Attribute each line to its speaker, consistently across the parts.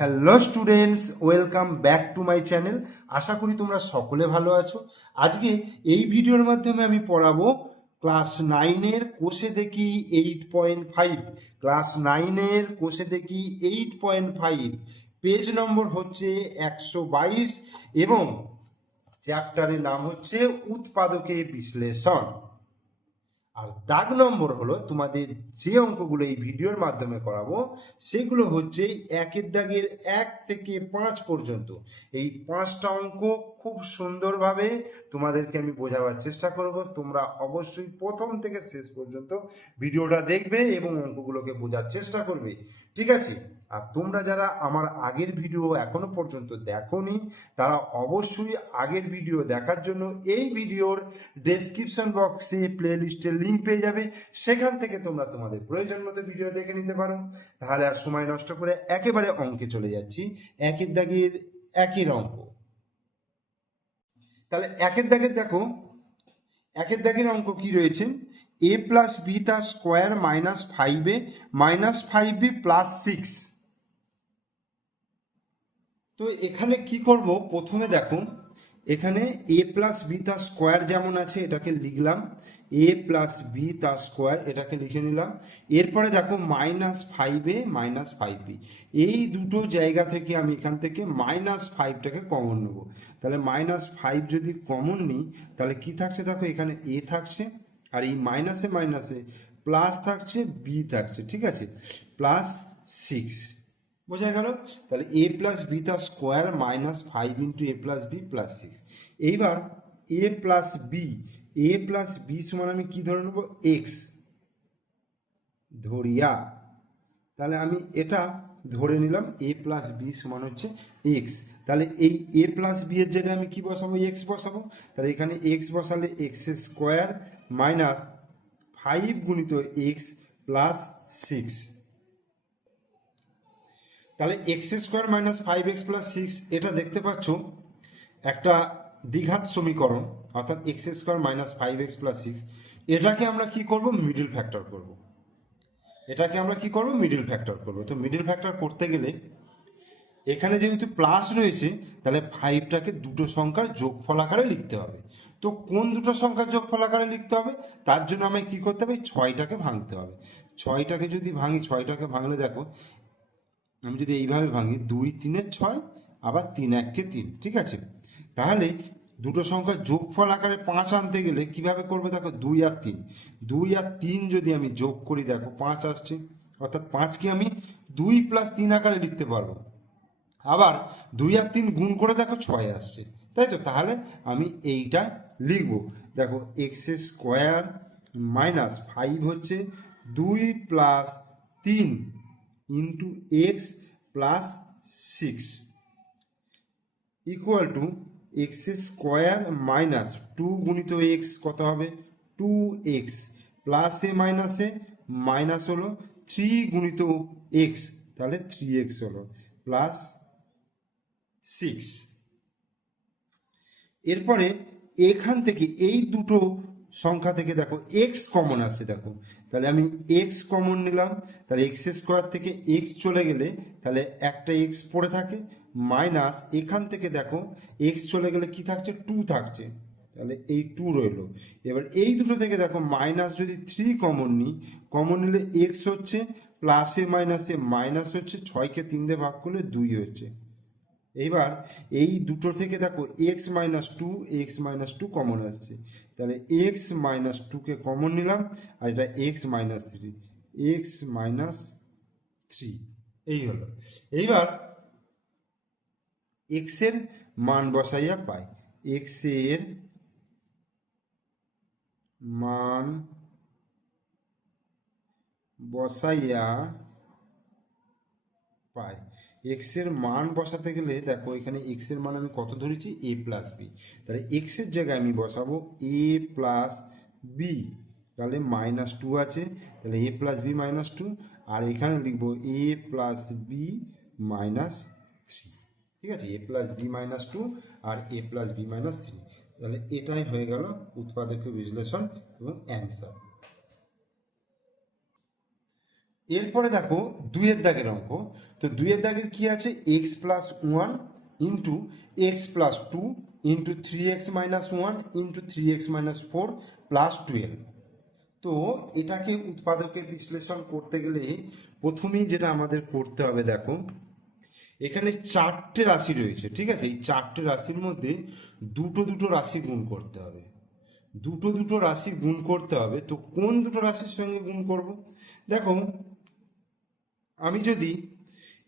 Speaker 1: Hello students welcome back to my channel আশা করি তোমরা সকলে ভালো আছো। আজকে এই ভিডিওর মাধ্যমে আমি পড়াবো ক্লাস নাইনের কোষে দেখি এইট পয়েন্ট ফাইভ ক্লাস নাইনের কোষে দেখি eight point five page number হচ্ছে একশো বাইশ এবং চ্যাপ্টারের নাম হচ্ছে উৎপাদকে বিশ্লেষণ। আর দাগ নম্বর হলো তোমাদের যে অঙ্কগুলো এই ভিডিওর মাধ্যমে করাবো, সেগুলো হচ্ছে একের দাগের এক থেকে পাঁচ পর্যন্ত। এই পাঁচটা অঙ্ক খুব সুন্দরভাবে তোমাদেরকে আমি বোঝাবার চেষ্টা করব। তোমরা অবশ্যই প্রথম থেকে শেষ পর্যন্ত ভিডিওটা দেখবে এবং অঙ্কগুলোকে বোঝার চেষ্টা করবে। ঠিক আছে? আর তোমরা যারা আমার আগের ভিডিও এখনও পর্যন্ত দেখোনি, তারা অবশ্যই আগের ভিডিও দেখার জন্য এই ভিডিওর ডেসক্রিপশন বক্সে প্লে লিস্টের লিঙ্ক পেয়ে যাবে। সেখান থেকে তোমরা তোমাদের প্রয়োজন মতো ভিডিও দেখে নিতে পারো। তাহলে আর সময় নষ্ট করে একেবারে অঙ্কে চলে যাচ্ছি। একের দাগের একের অঙ্ক তাহলে একের দাগের দেখো, একের দাগের অঙ্ক কি রয়েছে? এ প্লাস বি তার square minus five A minus five B plus six তো এখানে কি করব? প্রথমে দেখো এখানে এ প্লাস বি তার স্কোয়ার যেমন আছে, এটাকে লিখলাম। এ প্লাস বি তার স্কোয়ার এটাকে লিখে নিলাম। এরপরে দেখো minus five A minus five B এই দুটো জায়গা থেকে আমি এখান থেকে মাইনাস ফাইভটাকে কমন নেব। তাহলে মাইনাস ফাইভ যদি কমন নিই, তাহলে কি থাকছে? দেখো, এখানে এ থাকছে, আর এই মাইনাসে মাইনাসে প্লাস থাকছে বি থাকছে, ঠিক আছে? প্লাস সিক্স বোঝা গেল? তাহলে এ প্লাস বি তার square minus five into A plus B plus six এইবার A plus B A plus B সমান আমি কি ধরে নেব? এক্স ধরিয়া। তাহলে আমি এটা ধরে নিলাম এ প্লাস বি সমান হচ্ছে এক্স তাহলে এই এ প্লাস বি এর জায়গায় আমি কি বসাবো? এক্স বসাবো। তাহলে এখানে এক্স বসালে এক্স স্কোয়ার মাইনাস ফাইভ গুণিত এক্স প্লাস সিক্স তাহলে X square minus five X plus six এটা দেখতে পাচ্ছ, একটা দ্বিঘাত সমীকরণ, অর্থাৎ X square minus five X plus six এটাকে আমরা কি করব? মিডিল ফ্যাক্টর করব। এটাকে আমরা কি করব? মিডিল ফ্যাক্টর করব। তো মিডিল ফ্যাক্টর করতে গেলে, এখানে যেহেতু প্লাস রয়েছে, তাহলে ফাইভটাকে দুটো সংখ্যার যোগফল আকারে লিখতে হবে। তো কোন দুটো সংখ্যার যোগফল আকারে লিখতে হবে? তার জন্য আমায় কি করতে হবে? ছয়টাকে ভাঙতে হবে। ছয়টাকে যদি ভাঙি, ছয়টাকে ভাঙলে দেখো আমি যদি এইভাবে ভাঙি, দুই তিনের ছয়, আবার তিন, এককে তিন, ঠিক আছে? তাহলে দুটো সংখ্যার যোগফল আকারে পাঁচ আনতে গেলে কীভাবে করবে দেখো, দুই আর তিন। দুই আর তিন যদি আমি যোগ করি, দেখো, পাঁচ আসছে। অর্থাৎ পাঁচকে আমি দুই প্লাস তিন আকারে লিখতে পারব। আবার দুই আর তিন গুণ করে দেখো, ছয় আসছে। তাই তো? তাহলে আমি এইটা লিখব। দেখো, এক্স স্কোয়ার মাইনাস ফাইভ হচ্ছে দুই প্লাস তিন। Into X plus six equal to X square minus two গুণিত এক্স কত হবে? টু এক্স প্লাস এ মাইনাসে মাইনাস হলো থ্রি গুণিত এক্স তাহলে থ্রি এক্স হলো প্লাস সিক্স এরপরে এখান থেকে এই দুটো সংখ্যা থেকে দেখো এক্স কমন আসছে দেখো। তাহলে আমি এক্স কমন নিলাম, তাহলে এক্স স্কোয়ার থেকে এক্স চলে গেলে তাহলে একটা এক্স পড়ে থাকে মাইনাস এখান থেকে দেখো এক্স চলে গেলে কি থাকছে? টু থাকছে। তাহলে এই টু রইল। এবার এই দুটো থেকে দেখো মাইনাস যদি থ্রি কমন নিই কমন নিলে এক্স হচ্ছে প্লাসে মাইনাসে মাইনাস হচ্ছে, ছয়কে তিন দিয়ে ভাগ করলে দুই হচ্ছে। এইবার এই দুটো থেকে দেখো X minus two X minus two common আসছে। তাহলে এক্স মাইনাস টুকে কমন নিলাম, আর এটা X minus three X minus three এই হলো। এইবার এক্সের মান বসাইয়া পাই। এক্সের মান বসাইয়া পাই। এক্সের মান বসাতে গেলে দেখো এখানে এক্সের মান আমি কত ধরেছি? এ প্লাস বি তাহলে এক্সের জায়গায় আমি বসাবো এ প্লাস বি তাহলে মাইনাস টু আছে। তাহলে A plus B minus two আর এখানে লিখব A plus B minus three ঠিক আছে? A plus B minus two R A plus B minus three তাহলে এটাই হয়ে গেল উৎপাদক বিশ্লেষণ এবং অ্যান্সার এরপরে দেখো দুইয়ের দাগের অঙ্ক। তো দুইয়ের দাগের কি আছে? X plus one into X plus two into three X minus one into three X minus four plus twelve তো এটাকে উৎপাদকের বিশ্লেষণ করতে গেলে প্রথমেই যেটা আমাদের করতে হবে, দেখো। এখানে চারটে রাশি রয়েছে, ঠিক আছে? এই চারটে রাশির মধ্যে দুটো দুটো রাশি গুণ করতে হবে। দুটো দুটো রাশি গুণ করতে হবে, তো কোন দুটো রাশির সঙ্গে গুণ করব? দেখো আমি যদি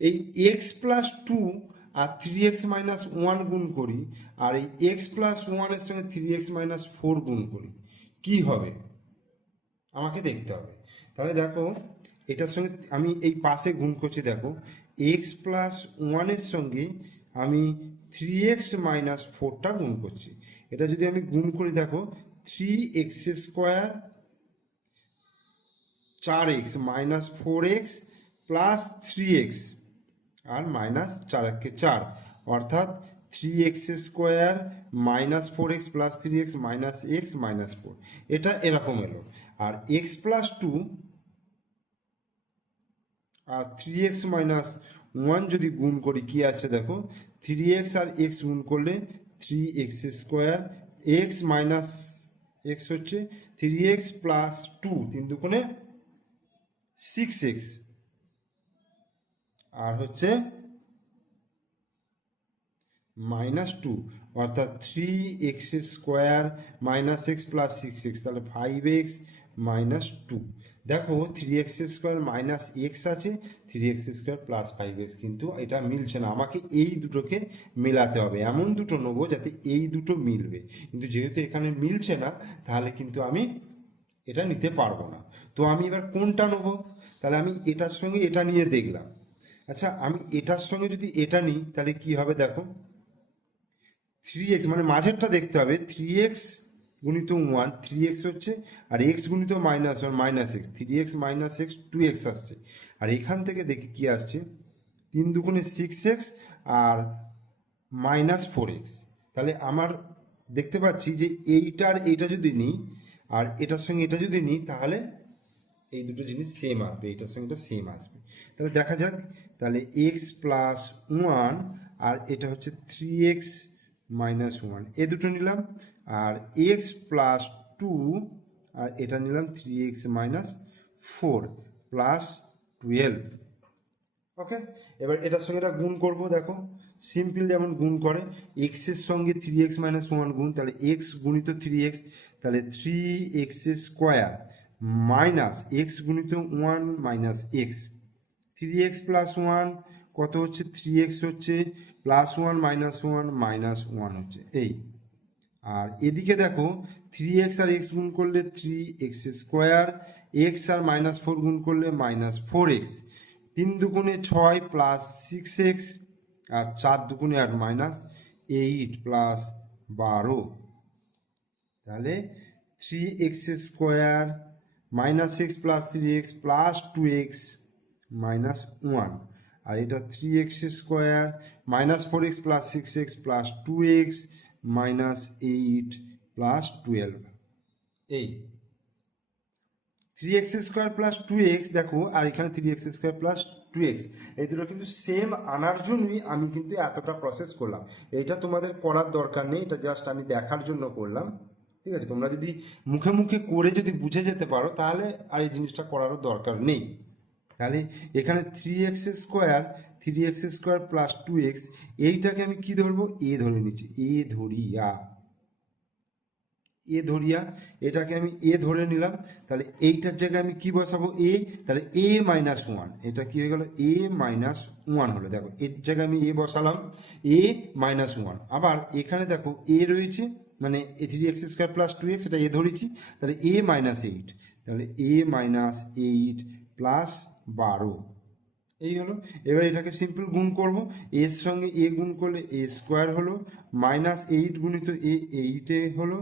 Speaker 1: এই এক্স প্লাস টু আর থ্রি এক্স মাইনাস ওয়ান গুণ করি, আর এই এক্স প্লাস ওয়ানের সঙ্গে থ্রি এক্স মাইনাস ফোর গুণ করি, কি হবে? আমাকে দেখতে হবে। তাহলে দেখো, এটার সঙ্গে আমি এই পাশে গুণ করছি, দেখো এক্স প্লাস ওয়ানের সঙ্গে আমি থ্রি এক্স মাইনাস ফোরটা গুণ করছি। এটা যদি আমি গুণ করি, দেখো থ্রি এক্স স্কোয়ার চার X minus four X plus three X আর মাইনাস চার একে চার। অর্থাৎ three X square minus four X plus three X minus X minus four এটা এরকম এলো। আর এক্স প্লাস টু আর থ্রি এক্স মাইনাস ওয়ান যদি গুণ করি, কি আছে দেখো? থ্রি এক্স আর এক্স গুণ করলে three X square X minus X হচ্ছে থ্রি এক্স প্লাস টু তিন দুগুণে সিক্স এক্স আর হচ্ছে মাইনাস টু অর্থাৎ three X square minus X plus six X তাহলে ফাইভ এক্স মাইনাস টু দেখো three X square minus X আছে three X square plus five X কিন্তু এটা মিলছে না। আমাকে এই দুটোকে মেলাতে হবে, এমন দুটো নেব যাতে এই দুটো মিলবে। কিন্তু যেহেতু এখানে মিলছে না, তাহলে কিন্তু আমি এটা নিতে পারব না। তো আমি এবার কোনটা নেব? তাহলে আমি এটার সঙ্গে এটা নিয়ে দেখলাম। আচ্ছা আমি এটার সঙ্গে যদি এটা নিই, তাহলে কি হবে দেখো? থ্রি এক্স মানে মাঝেরটা দেখতে হবে থ্রি এক্স গুণিত ওয়ান থ্রি এক্স হচ্ছে, আর এক্স গুণিত minus one minus X three X minus X two X আসছে। আর এখান থেকে দেখি কি আসছে? তিন দুগুণে সিক্স এক্স আর মাইনাস ফোর এক্স তাহলে আমার দেখতে পাচ্ছি যে এইটার এইটা যদি নিই, আর এটার সঙ্গে এটা যদি নিই, তাহলে এই দুটো জিনিস সেম আসবে, এটার সঙ্গে এটা সেম আসবে। তাহলে দেখা যাক, তাহলে এক্স প্লাস ওয়ান আর এটা হচ্ছে থ্রি এক্স মাইনাস ওয়ান এ দুটো নিলাম, আর এক্স প্লাস টু আর এটা নিলাম three X minus four plus twelve okay এবার এটার সঙ্গে এটা গুণ করব, দেখো। সিম্পল যেমন গুণ করে এক্সের সঙ্গে থ্রি এক্স মাইনাস ওয়ান গুণ, তাহলে এক্স গুণিত থ্রি এক্স তাহলে three X square minus X গুণিত one minus X. Three X plus one কত হচ্ছে? থ্রি এক্স হচ্ছে plus one minus one minus one হচ্ছে। এই। আর এদিকে দেখো থ্রি এক্স আর এক্স গুণ করলে থ্রি এক্স স্কোয়ার এক্স আর মাইনাস ফোর গুণ করলে মাইনাস ফোর এক্স। তিন দুগুণে ছয় প্লাস সিক্স এক্স, আর চার দুগুণে আট মাইনাস এইট প্লাস বারো। তাহলে three X square minus X plus three X plus two X minus one আর এটা three X square minus four X plus six X plus two X minus eight plus twelve এই। Three X square plus two X দেখো, আর এখানে three X square plus two X এই দুটো কিন্তু same আনার জন্যই আমি কিন্তু এতটা প্রসেস করলাম। এইটা তোমাদের করার দরকার নেই, এটা জাস্ট আমি দেখার জন্য করলাম। ঠিক আছে, তোমরা যদি মুখে মুখে করে যদি বুঝে যেতে পারো, তাহলে আর এই জিনিসটা করারও দরকার নেই। তাহলে এখানে three X square three X square plus two X এইটাকে আমি কি ধরবো? এ ধরে নিচ্ছি, এ ধরিয়া। এ ধরিয়া, এটাকে আমি এ ধরে নিলাম, তাহলে এইটার জায়গায় আমি কি বসাবো? এ, তাহলে এ মাইনাস ওয়ান এটা কি হয়ে গেল? এ মাইনাস ওয়ান হলো, দেখো, এর জায়গায় আমি এ বসালাম, এ মাইনাস ওয়ান আবার এখানে দেখো, এ রয়েছে মানে A three X square plus two X এটা এ ধরেছি, তাহলে এ মাইনাস এইট তাহলে এ মাইনাস এইট প্লাস বারো। এই হলো, এবার এটাকে সিম্পল গুণ করব এর সঙ্গে এ গুণ করলে এ স্কোয়ার হলো মাইনাস এইট গুণিত এ এইটে হলো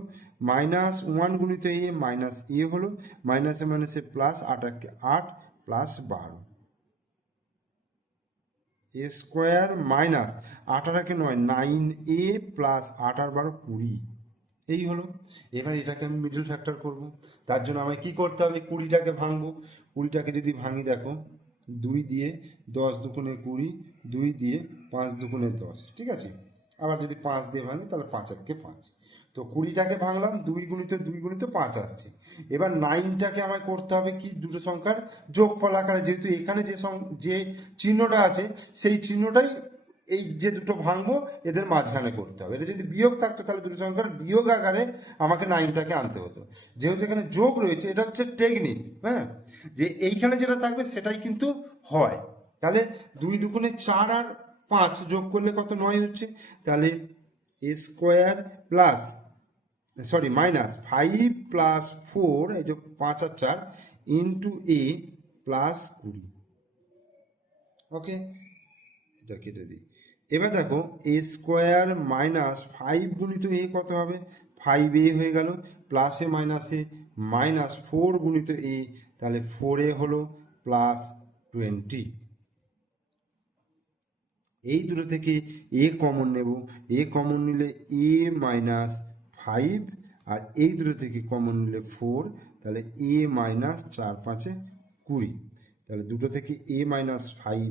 Speaker 1: মাইনাস ওয়ান গুণিত এ মাইনাস এ হলো মাইনাসে মাইনাসে প্লাস আটাকে আট প্লাস বারো। এ স্কোয়ার মাইনাস আঠারাকে নয় নাইন এ প্লাস আট আর বারো কুড়ি। এই হলো। এবার এটাকে আমি মিডল ফ্যাক্টর করব। তার জন্য আমায় কি করতে হবে? কুড়িটাকে ভাঙবো। কুড়িটাকে যদি ভাঙি, দেখো, দুই দিয়ে দশ দুগুণে কুড়ি, দুই দিয়ে পাঁচ দুগুণে দশ, ঠিক আছে? আবার যদি পাঁচ দিয়ে ভাঙি, তাহলে পাঁচ এককে পাঁচ। তো কুড়িটাকে ভাঙলাম, দুই গুণিত দুই গুণিত পাঁচ আসছে। এবার নাইনটাকে আমায় করতে হবে কি? দুটো সংখ্যার যোগফল আকারে। যেহেতু এখানে যে যে চিহ্নটা আছে, সেই চিহ্নটাই এই যে দুটো ভাঙবো, এদের মাঝখানে করতে হবে। এটা যদি বিয়োগ থাকতো তাহলে দুটো সংখ্যার বিয়োগ আকারে আমাকে নাইনটাকে আনতে হতো। যেহেতু এখানে যোগ রয়েছে, এটা হচ্ছে টেকনিক হ্যাঁ? যে এইখানে যেটা থাকবে সেটাই কিন্তু হয়। তাহলে দুই দুগুণে চার আর পাঁচ যোগ করলে কত নয় হচ্ছে? তাহলে A square plus sorry minus five plus four এই যে পাঁচ আর চার ইন্টু এ প্লাস কুড়ি। ওকে এটা কেটে দিই। এবার দেখো এ স্কোয়ার মাইনাস ফাইভ গুণিত এ কত হবে? ফাইভ এ হয়ে গেল প্লাসে মাইনাসে মাইনাস ফোর গুণিত এ তাহলে ফোর এ হলো প্লাস টোয়েন্টি এই দুটো থেকে এ কমন নেব। এ কমন নিলে এ মাইনাস ফাইভ আর এই দুটো থেকে কমন নিলে ফোর তাহলে এ মাইনাস চার পাঁচে কুড়ি। তাহলে দুটো থেকে এ মাইনাস ফাইভ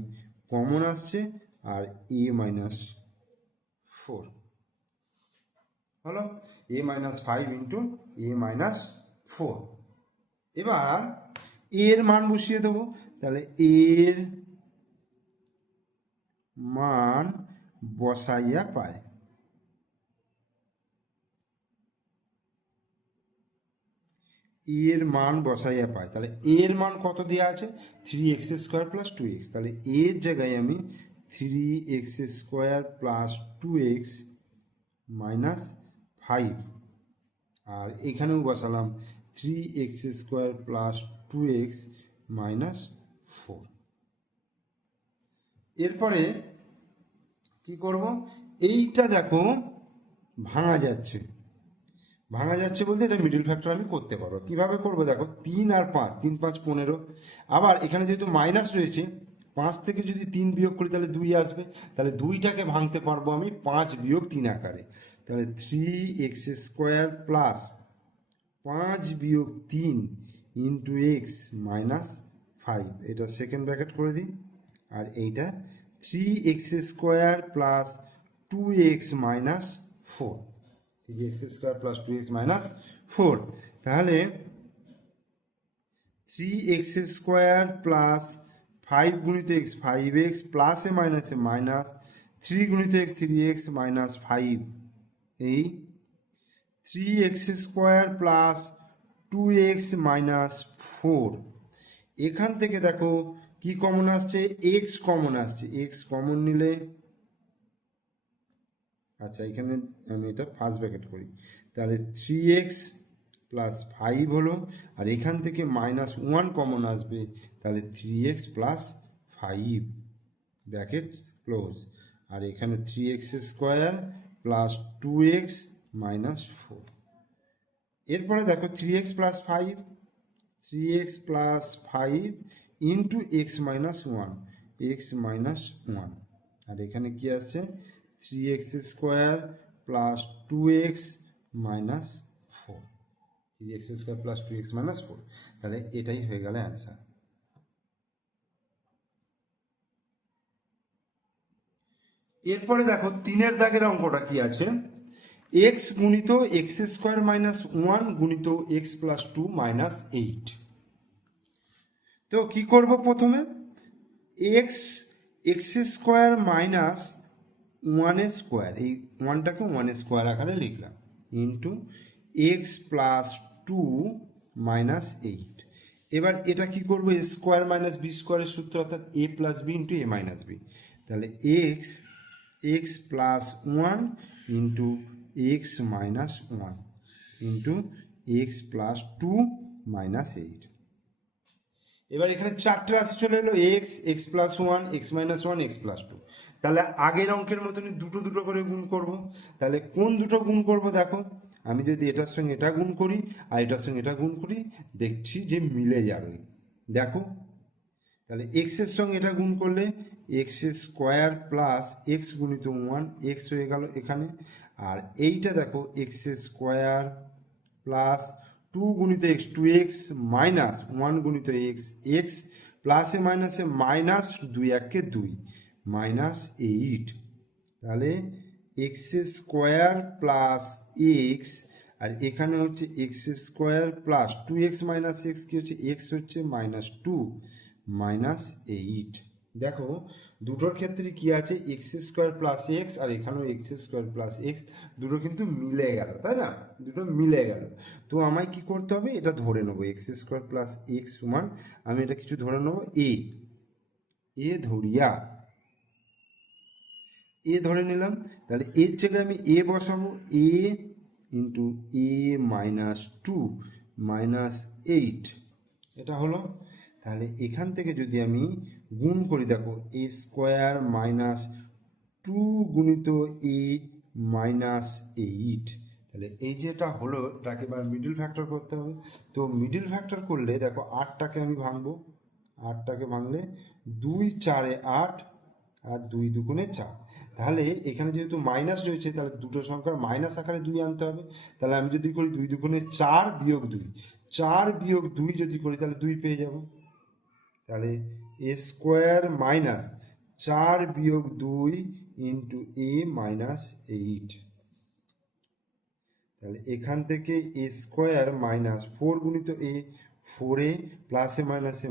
Speaker 1: কমন আসছে আর এ মাইনাস ফোর হলো A minus five into A minus four এবার এর মান বসিয়ে দেবো। তাহলে এর মান বসাইয়া পায় এর মান বসাইয়া পায় তাহলে এর মান কত দেওয়া আছে? Three x square plus two x তাহলে এর জায়গায় আমি three x square plus two x minus five. আর এখানেও বসালাম three x square plus two x minus four. এরপরে কি করব? এইটা দেখো ভাঙা যাচ্ছে। ভাঙা যাচ্ছে বলতে এটা মিডিল ফ্যাক্টর আমি করতে পারব। কীভাবে করব দেখো? তিন আর পাঁচ, তিন পাঁচ পনেরো। আবার এখানে যেহেতু মাইনাস রয়েছে পাঁচ থেকে যদি তিন বিয়োগ করি, তাহলে দুই আসবে। তাহলে দুইটাকে ভাঙতে পারব আমি পাঁচ বিয়োগ তিন আকারে। তাহলে থ্রি এক্স স্কোয়ার প্লাস পাঁচ বিয়োগ তিন ইন্টু এক্স মাইনাস ফাইভ এটা সেকেন্ড ব্র্যাকেট করে দিই। আর এইটা three x square plus two x minus four three x square plus two x minus four তাহলে three x square plus five গুণিত এক্স ফাইভ এক্স প্লাসে মাইনাসে মাইনাস থ্রি গুণিত x three x minus five এই three x square plus two x minus four এখান থেকে দেখো কি কমন আসছে? এক্স কমন আসছে। এক্স কমন নিলে আচ্ছা এখানে আমি এটা ফার্স্ট ব্র্যাকেট করি। তাহলে থ্রি এক্স প্লাস ফাইভ হলো, আর এখান থেকে মাইনাস ওয়ান কমন আসবে, তাহলে three x plus five bracket close আর এখানে three x square plus two x minus four এরপরে দেখো three x plus five three x plus five into x minus one x minus one আর এখানে কি আসছে? Three x square plus two x minus three x square plus two x minus four তাহলে এটাই হয়ে গেল answer এরপরে দেখো তিনের দাগের অঙ্কটা কি আছে? এক্স গুণিত এক্স স্কোয়ার মাইনাস ওয়ান গুণিত x plus two minus eight তো কি করব প্রথমে? এক্স এক্স স্কোয়ার মাইনাস ওয়ানের স্কোয়ার এই ওয়ানটাকে ওয়ানের স্কোয়ার আকারে লিখলাম into x plus two minus eight এবার এটা কি করব? স্কোয়ার মাইনাস বি স্কোয়ারের সূত্র অর্থাৎ a plus b into a minus b তাহলে x x plus one into x minus one into x plus two minus eight এবার এখানে চারটে রাশি চলে এলো x x plus one x minus one x plus two তাহলে আগের অঙ্কের মতনই দুটো দুটো করে গুণ করব। তাহলে কোন দুটো গুণ করব দেখো? আমি যদি এটার সঙ্গে এটা গুণ করি আর এটার সঙ্গে এটা গুণ করি, দেখছি যে মিলে যাবে। দেখো? তাহলে এক্সের সঙ্গে এটা গুণ করলে এক্স স্কোয়ার প্লাস এক্স গুণিত ওয়ান এক্স হয়ে গেল এখানে। আর এইটা দেখো এক্স স্কোয়ার প্লাস টু গুণিত x two x minus one গুণিত এক্স এক্স প্লাসে মাইনাসে মাইনাস দুই এককে দুই মাইনাস এইট তাহলে এক্স স্কোয়ার প্লাস এক্স আর এখানে হচ্ছে x square plus two x minus x কি হচ্ছে? এক্স হচ্ছে মাইনাস টু মাইনাস এইট দেখো দুটোর ক্ষেত্রে কি আছে? এক্স স্কোয়ার প্লাস এক্স আর এখানেও এক্স স্কোয়ার প্লাস এক্স দুটো কিন্তু মিলে গেল, তাই না? দুটো মিলে গেল। তো আমায় কি করতে হবে? এটা ধরে নেব এক্স স্কোয়ার প্লাস এক্স সমান, আমি এটা কিছু ধরে নেব এ এ ধরিয়া এ ধরে নিলাম, তাহলে এর জায়গায় আমি এ বসাবো a into a minus two minus eight এটা হলো, তাহলে এখান থেকে যদি আমি গুণ করি, দেখো এ স্কোয়ার মাইনাস টু গুণিত এ মাইনাস এইট তাহলে এই যেটা হলো, এটাকে এবার মিডিল ফ্যাক্টর করতে হবে। তো মিডিল ফ্যাক্টর করলে, দেখো, আটটাকে আমি ভাঙবো। আটটাকে ভাঙলে দুই চারে আট আর দুই দুগুণে চার। তাহলে এখানে যেহেতু মাইনাস রয়েছে, তাহলে দুটো সংখ্যার মাইনাস আকারে দুই আনতে হবে। তাহলে আমি যদি করি দুই দুগুণে চার বিয়োগ দুই, চার বিয়োগ দুই যদি করি, তাহলে দুই পেয়ে যাব। তাহলে স্কোয়ার মাইনাস চার বিয়োগ দুই ইন্টু এ মাইনাস এইট। তাহলে এখান থেকে এ স্কোয়ার মাইনাস ফোর গুণিত এ, ফোরে প্লাসে মাইনাসে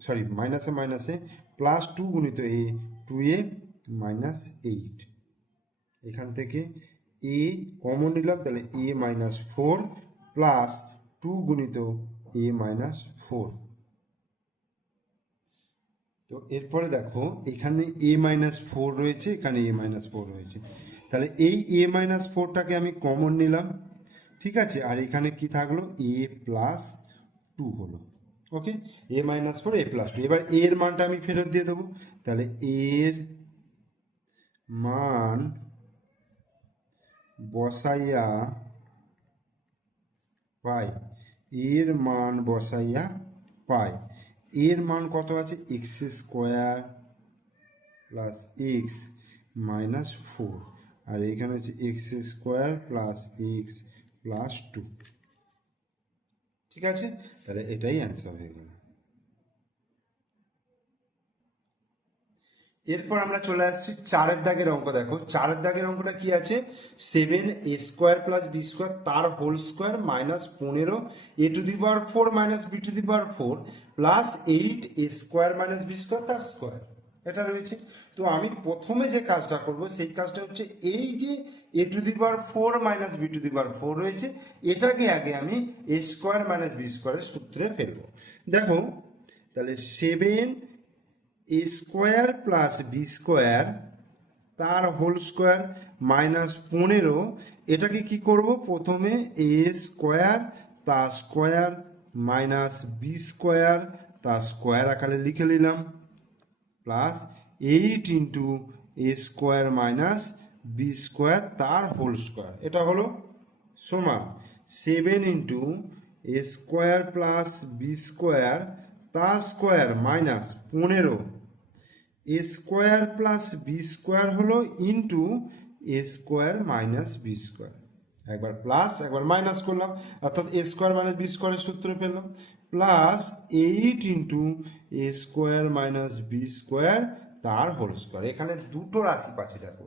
Speaker 1: সরি মাইনাসে মাইনাসে প্লাস টু গুণিত a two a minus eight এখান থেকে এ কমন নিলাম, তাহলে a minus four plus two গুণিত এ মাইনাস ফোর তো এরপরে দেখো, এখানে এ মাইনাস ফোর রয়েছে, এখানে এ মাইনাস ফোর রয়েছে। তাহলে এই এ মাইনাস ফোরটাকে আমি কমন নিলাম, ঠিক আছে? আর এখানে কি থাকল? এ প্লাস টু হলো। Okay a minus four a plus two এবার এর মানটা আমি ফেরত দিয়ে দেবো। তাহলে এর মান বসাইয়া, পাই। এর মান বসাইয়া, পাই। এর মান কত আছে? X square plus x minus four আর এখানে হচ্ছে x square plus x plus two ঠিক আছে? তাহলে এটাই অ্যান্সার হয়ে গেল। এরপর আমরা চলে আসছি চারের দাগের অঙ্ক, দেখো। চারের দাগের অঙ্কটা কি আছে? Seven a square plus b square তার হোল স্কোয়ার মাইনাস পনেরো a to the power four minus b to the power four plus eight a square minus b square তার স্কোয়ার এটা রয়েছে। তো আমি প্রথমে যে কাজটা করব, সেই কাজটা হচ্ছে এই যে a to the power four minus b to the power four রয়েছে, এটাকে আগে আমি এ স্কোয়ার মাইনাস বি স্কোয়ারের সূত্রে ফেলব। দেখো, তাহলে seven a square plus b square তার হোল স্কোয়ার মাইনাস পনেরো, এটাকে কি করব? প্রথমে এ স্কোয়ার, তা স্কোয়ার মাইনাস বি স্কোয়ার, তা স্কোয়ার আকারে লিখে নিলাম। Plus eight into a square minus b square তার হোল স্কোয়ার, এটা হলো সমান seven into a square plus b square তার স্কোয়ার মাইনাস পনেরো। A square plus b square হলো into a square minus b square একবার প্লাস একবার minus করলাম, অর্থাৎ এ স্কোয়ার মাইনাস বি স্কোয়ারের সূত্র পেলাম। Plus eight into a square minus b square তার হোল স্কোয়ার এখানে দুটো রাশি পাচ্ছি, দেখো।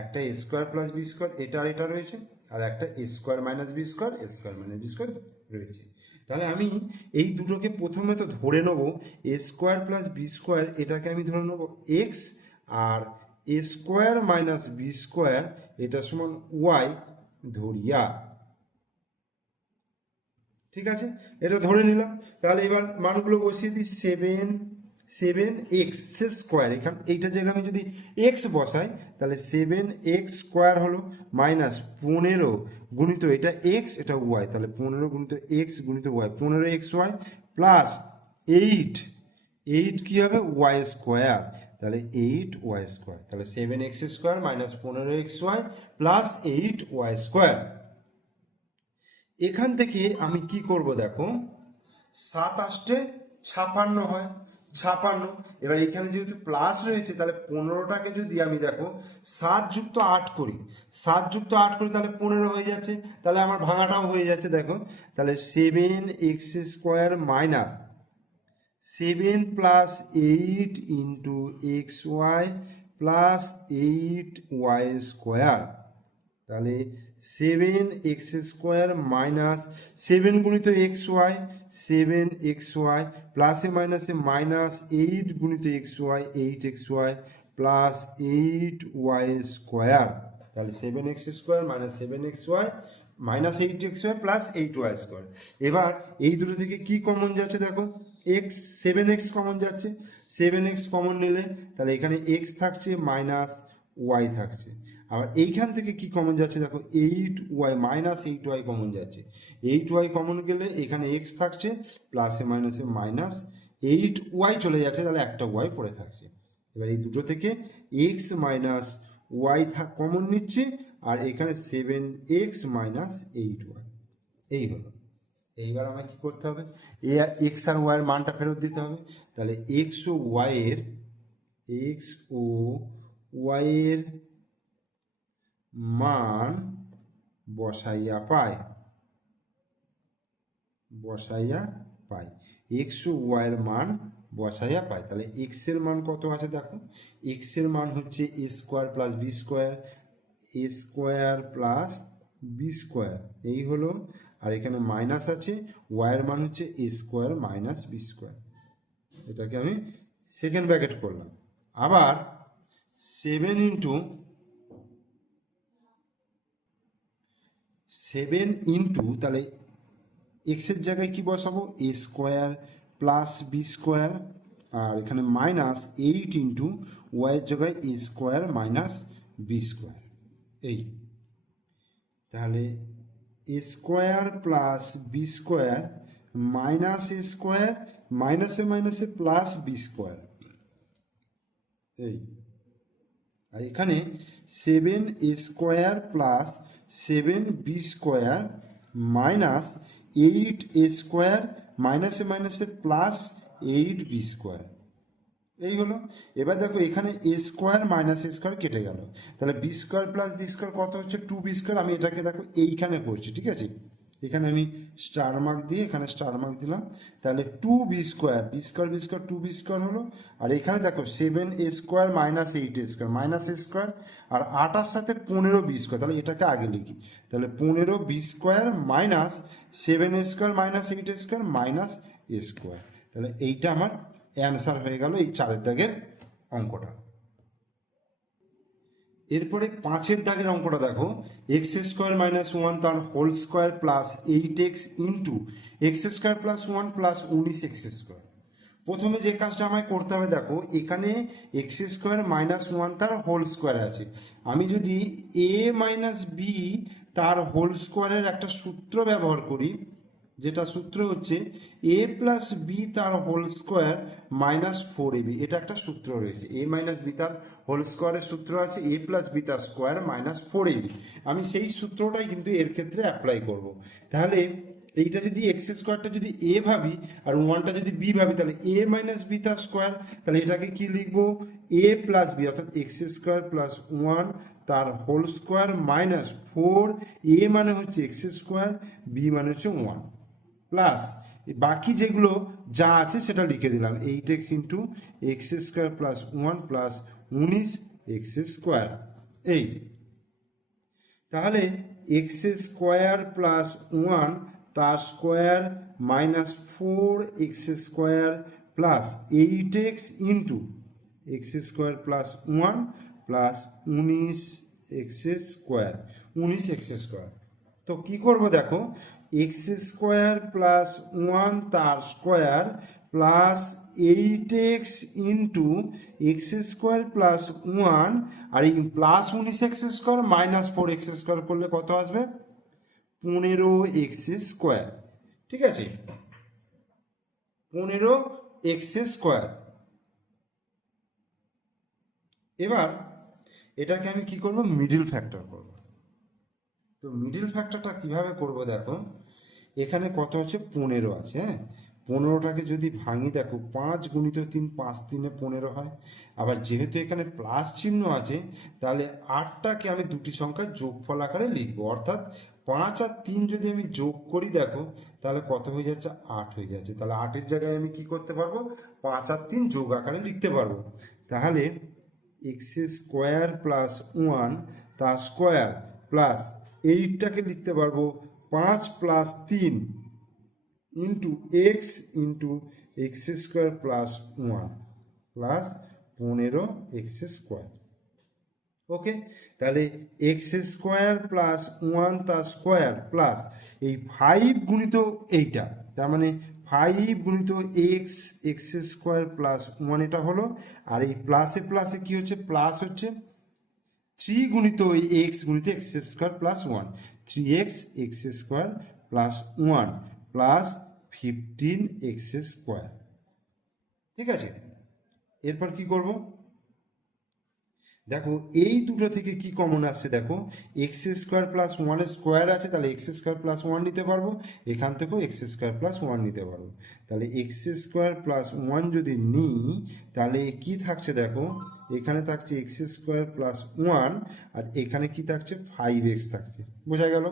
Speaker 1: একটা a square plus b square এটা এটা রয়েছে, আর একটা a square minus b square a square minus b square রয়েছে। তাহলে আমি এই দুটোকে প্রথমে তো ধরে নেব a square plus b square এটাকে আমি ধরে নেব x R a square minus b square এটা সমান ওয়াই ধরিয়া। ঠিক আছে? এটা ধরে নিলাম। তাহলে এবার মানগুলো বসিয়ে দিই সেভেন সেভেন এক্স স্কোয়ার এখান এইটার জায়গায় আমি যদি এক্স বসাই, তাহলে সেভেন এক্স স্কোয়ার হলো মাইনাস পনেরো গুণিত এটা এক্স এটা ওয়াই তাহলে পনেরো গুণিত এক্স গুণিত ওয়াই পনেরো x y plus eight eight কী হবে? ওয়াই স্কোয়ার তাহলে এইট ওয়াই স্কোয়ার তাহলে সেভেন এক্স স্কোয়ার মাইনাস পনেরো x y plus eight y square এখান থেকে আমি কি করব দেখো? সাত আষ্টে ছাপান্ন হয়। ছাপান্ন এবার এখানে যেহেতু প্লাস রয়েছে, তাহলে পনেরোটাকে যদি আমি দেখো, সাত যুক্ত আট করি। সাত যুক্ত আট করি তাহলে পনেরো হয়ে যাচ্ছে। তাহলে আমার ভাঙাটাও হয়ে যাচ্ছে, দেখো। তাহলে seven x square minus seven plus eight into x y plus eight y square তাহলে seven x square minus seven গুণিত x y, seven x y প্লাসে মাইনাসে মাইনাস এইট গুণিত x y, eight x y plus eight y square. তাহলে seven x square minus seven x y minus eight x y plus eight y square. এবার এই দুটো থেকে কি common যাচ্ছে দেখো? এক্স সেভেন এক্স কমন যাচ্ছে। সেভেন এক্স কমন নিলে তাহলে এখানে এক্স থাকছে, মাইনাস ওয়াই থাকছে। আবার এইখান থেকে কি কমন যাচ্ছে? দেখো eight y minus eight y common যাচ্ছে। এইট ওয়াই কমন গেলে এখানে এক্স থাকছে প্লাসে মাইনাসে মাইনাস এইট ওয়াই চলে যাচ্ছে, তাহলে একটা ওয়াই পড়ে থাকছে। এবার এই দুটো থেকে এক্স মাইনাস ওয়াই কমন নিচ্ছে, আর এখানে seven x minus eight y এই হলো। এইবার আমাকে কি করতে হবে? এ এক্স আর ওয়াইয়ের মানটা ফেরত দিতে হবে। তাহলে এক্স ও ওয়াইয়ের এক্স ও ওয়াইয়ের মান বসাইয়া পায় বসাইয়া পাই। এক্স ও ওয়াইয়ের মান বসাইয়া পাই। তাহলে এক্সের মান কত আছে দেখো? এক্সের মান হচ্ছে a square plus b square a square plus b square এই হলো। আর এখানে মাইনাস আছে ওয়াইয়ের মান হচ্ছে a square minus b square এটাকে আমি সেকেন্ড ব্র্যাকেট করলাম। আবার সেভেন ইন্টু সেভেন ইন্টু, তাহলে এক্সের জায়গায় কি বসাবো? A square plus b square, আর এখানে মাইনাস এইট ইন্টু ওয়াইয়ের জায়গায় a square minus b square. এই। তাহলে a square plus b square minus a square, মাইনাসে মাইনাসে প্লাস বি স্কোয়ার। এই। আর এখানে seven a square plus seven b square minus eight a square মাইনাসে মাইনাসে প্লাস এইট বি স্কোয়ার। এই হলো। এবার দেখো এখানে a square minus a square কেটে গেল। তাহলে b square plus b square কত হচ্ছে? Two b square. আমি এটাকে দেখো এইখানে করছি, ঠিক আছে? এখানে আমি স্টার মার্ক দিয়ে এখানে স্টার মার্ক দিলাম। তাহলে two b square b square b square two b square হলো। আর এখানে দেখো seven a square minus eight a square minus a square আর আটার সাথে পনেরো বি স্কোয়ার তাহলে এটাকে আগে লিখি। তাহলে পনেরো b square minus seven a square minus eight a square minus a square তাহলে এইটা আমার অ্যান্সার হয়ে গেল এই চারের দাগের অঙ্কটা। এরপরে পাঁচের দাগের অঙ্কটা দেখো। এক্স স্কোয়ার মাইনাস ওয়ান তার whole square plus eight x into x square plus one plus উনিশ এক্স স্কোয়ার প্রথমে যে কাজটা আমায় করতে হবে দেখো, এখানে এক্স স্কোয়ার মাইনাস ওয়ান তার হোল স্কোয়ার আছে। আমি যদি এ মাইনাস বি তার হোল স্কোয়ারের একটা সূত্র ব্যবহার করি যেটা সূত্র হচ্ছে এ প্লাস বি তার whole square minus four a b এটা একটা সূত্র রয়েছে। এ মাইনাস বি তার হোল স্কোয়ারের সূত্র আছে এ প্লাস বি তার square minus four a b আমি সেই সূত্রটাই কিন্তু এর ক্ষেত্রে অ্যাপ্লাই করব। তাহলে এইটা যদি এক্স স্কোয়ারটা যদি এ ভাবি আর ওয়ানটা যদি বি ভাবি, তাহলে এ মাইনাস বি তার স্কোয়ার তাহলে এটাকে কি লিখব? এ প্লাস বি অর্থাৎ এক্স স্কোয়ার প্লাস ওয়ান তার whole square minus four a মানে হচ্ছে এক্স স্কোয়ার বি মানে হচ্ছে ওয়ান প্লাস বাকি যেগুলো যা আছে সেটা লিখে দিলাম। Eight x into x square plus one plus উনিশ এক্স স্কোয়ার এই। তাহলে এক্স স্কোয়ার প্লাস ওয়ান তার square minus four x square plus eight x into x square plus one plus উনিশ এক্স স্কোয়ার উনিশ এক্স স্কোয়ার তো কি করব দেখো? এক্স স্কোয়ার প্লাস ওয়ান তার square plus eight x into x square plus one আর এই plus উনিশ x square minus four x square করলে কত আসবে? পনেরো এক্স স্কোয়ার ঠিক আছে? পনেরো এক্স স্কোয়ার এবার এটাকে আমি কি করব? মিডিল ফ্যাক্টর করব। তো মিডিল ফ্যাক্টরটা কীভাবে করব দেখো? এখানে কত আছে? পনেরো আছে হ্যাঁ? পনেরোটাকে যদি ভাঙি, দেখো, পাঁচ গুণিত তিন, পাঁচ তিনে পনেরো হয়। আবার যেহেতু এখানে প্লাস চিহ্ন আছে, তাহলে আটটাকে আমি দুটি সংখ্যার যোগফল আকারে লিখব। অর্থাৎ পাঁচ আর তিন যদি আমি যোগ করি, দেখো, তাহলে কত হয়ে যাচ্ছে? আট হয়ে যাচ্ছে। তাহলে আটের জায়গায় আমি কি করতে পারব? পাঁচ আর তিন যোগ আকারে লিখতে পারব। তাহলে এক্স স্কোয়ার প্লাস ওয়ান তার স্কোয়ার প্লাস এইটটাকে লিখতে পারব। পাঁচ প্লাস তিন into x into x square plus one plus পনেরো এক্স স্কোয়ার ওকে তাহলে এক্স স্কোয়ার প্লাস ওয়ান তার স্কোয়ার প্লাস এই ফাইভ গুণিত এইটা, তার মানে ফাইভ গুণিত x x square plus one এটা হলো, আর এই প্লাসে প্লাসে কি হচ্ছে? প্লাস হচ্ছে। থ্রি গুণিত ওই এক্স গুণিত x square plus one three x x square plus one plus fifteen x square ঠিক আছে? এরপর কি করব? দেখো, এই দুটো থেকে কি কমন আসছে দেখো? এক্স স্কোয়ার প্লাস ওয়ানের স্কোয়ার আছে, তাহলে এক্স স্কোয়ার প্লাস ওয়ান নিতে পারব। এখান থেকেও এক্স স্কোয়ার প্লাস ওয়ান নিতে পারব। তাহলে এক্স স্কোয়ার প্লাস ওয়ান যদি নিই, তাহলে কি থাকছে দেখো? এখানে থাকছে এক্স স্কোয়ার প্লাস ওয়ান আর এখানে কি থাকছে? ফাইভ এক্স থাকছে। বোঝা গেল?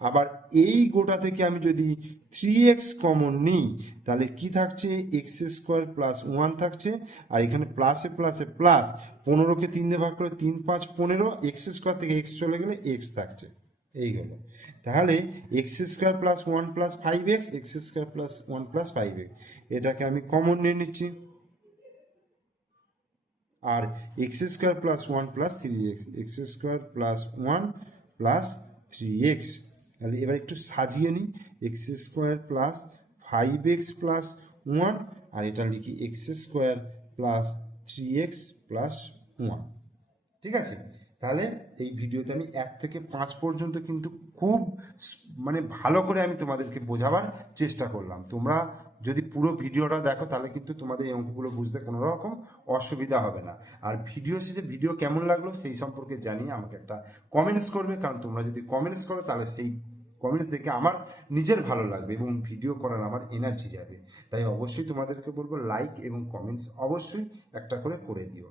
Speaker 1: আবার এই গোটা থেকে আমি যদি থ্রি এক্স কমন নিই, তাহলে কি থাকছে? এক্স স্কোয়ার প্লাস ওয়ান থাকছে আর এখানে প্লাসে প্লাসে প্লাস পনেরোকে তিন দিয়ে ভাগ করে তিন পাঁচ পনেরো এক্স স্কোয়ার থেকে এক্স চলে গেলে এক্স থাকছে। এই হলো। তাহলে x square plus one plus five x x square plus one plus five x এটাকে আমি কমন নিয়ে নিচ্ছি। আর x square plus one plus three x x square plus one plus three x তাহলে এবার একটু সাজিয়ে নিই। X square plus five x plus one আর এটা লিখি x square plus three x plus one ঠিক আছে? তাহলে এই ভিডিওতে আমি এক থেকে পাঁচ পর্যন্ত কিন্তু খুব মানে ভালো করে আমি তোমাদেরকে বোঝাবার চেষ্টা করলাম। তোমরা যদি পুরো ভিডিওটা দেখো, তাহলে কিন্তু তোমাদের এই অঙ্কগুলো বুঝতে কোনো রকম অসুবিধা হবে না। আর ভিডিও শেষে ভিডিও কেমন লাগল সেই সম্পর্কে জানিয়ে আমাকে একটা কমেন্টস করবে, কারণ তোমরা যদি কমেন্টস করো, তাহলে সেই কমেন্টস দেখে আমার নিজের ভালো লাগবে এবং ভিডিও করার আমার এনার্জি যাবে। তাই অবশ্যই তোমাদেরকে বলব লাইক এবং কমেন্টস অবশ্যই একটা করে করে দিও।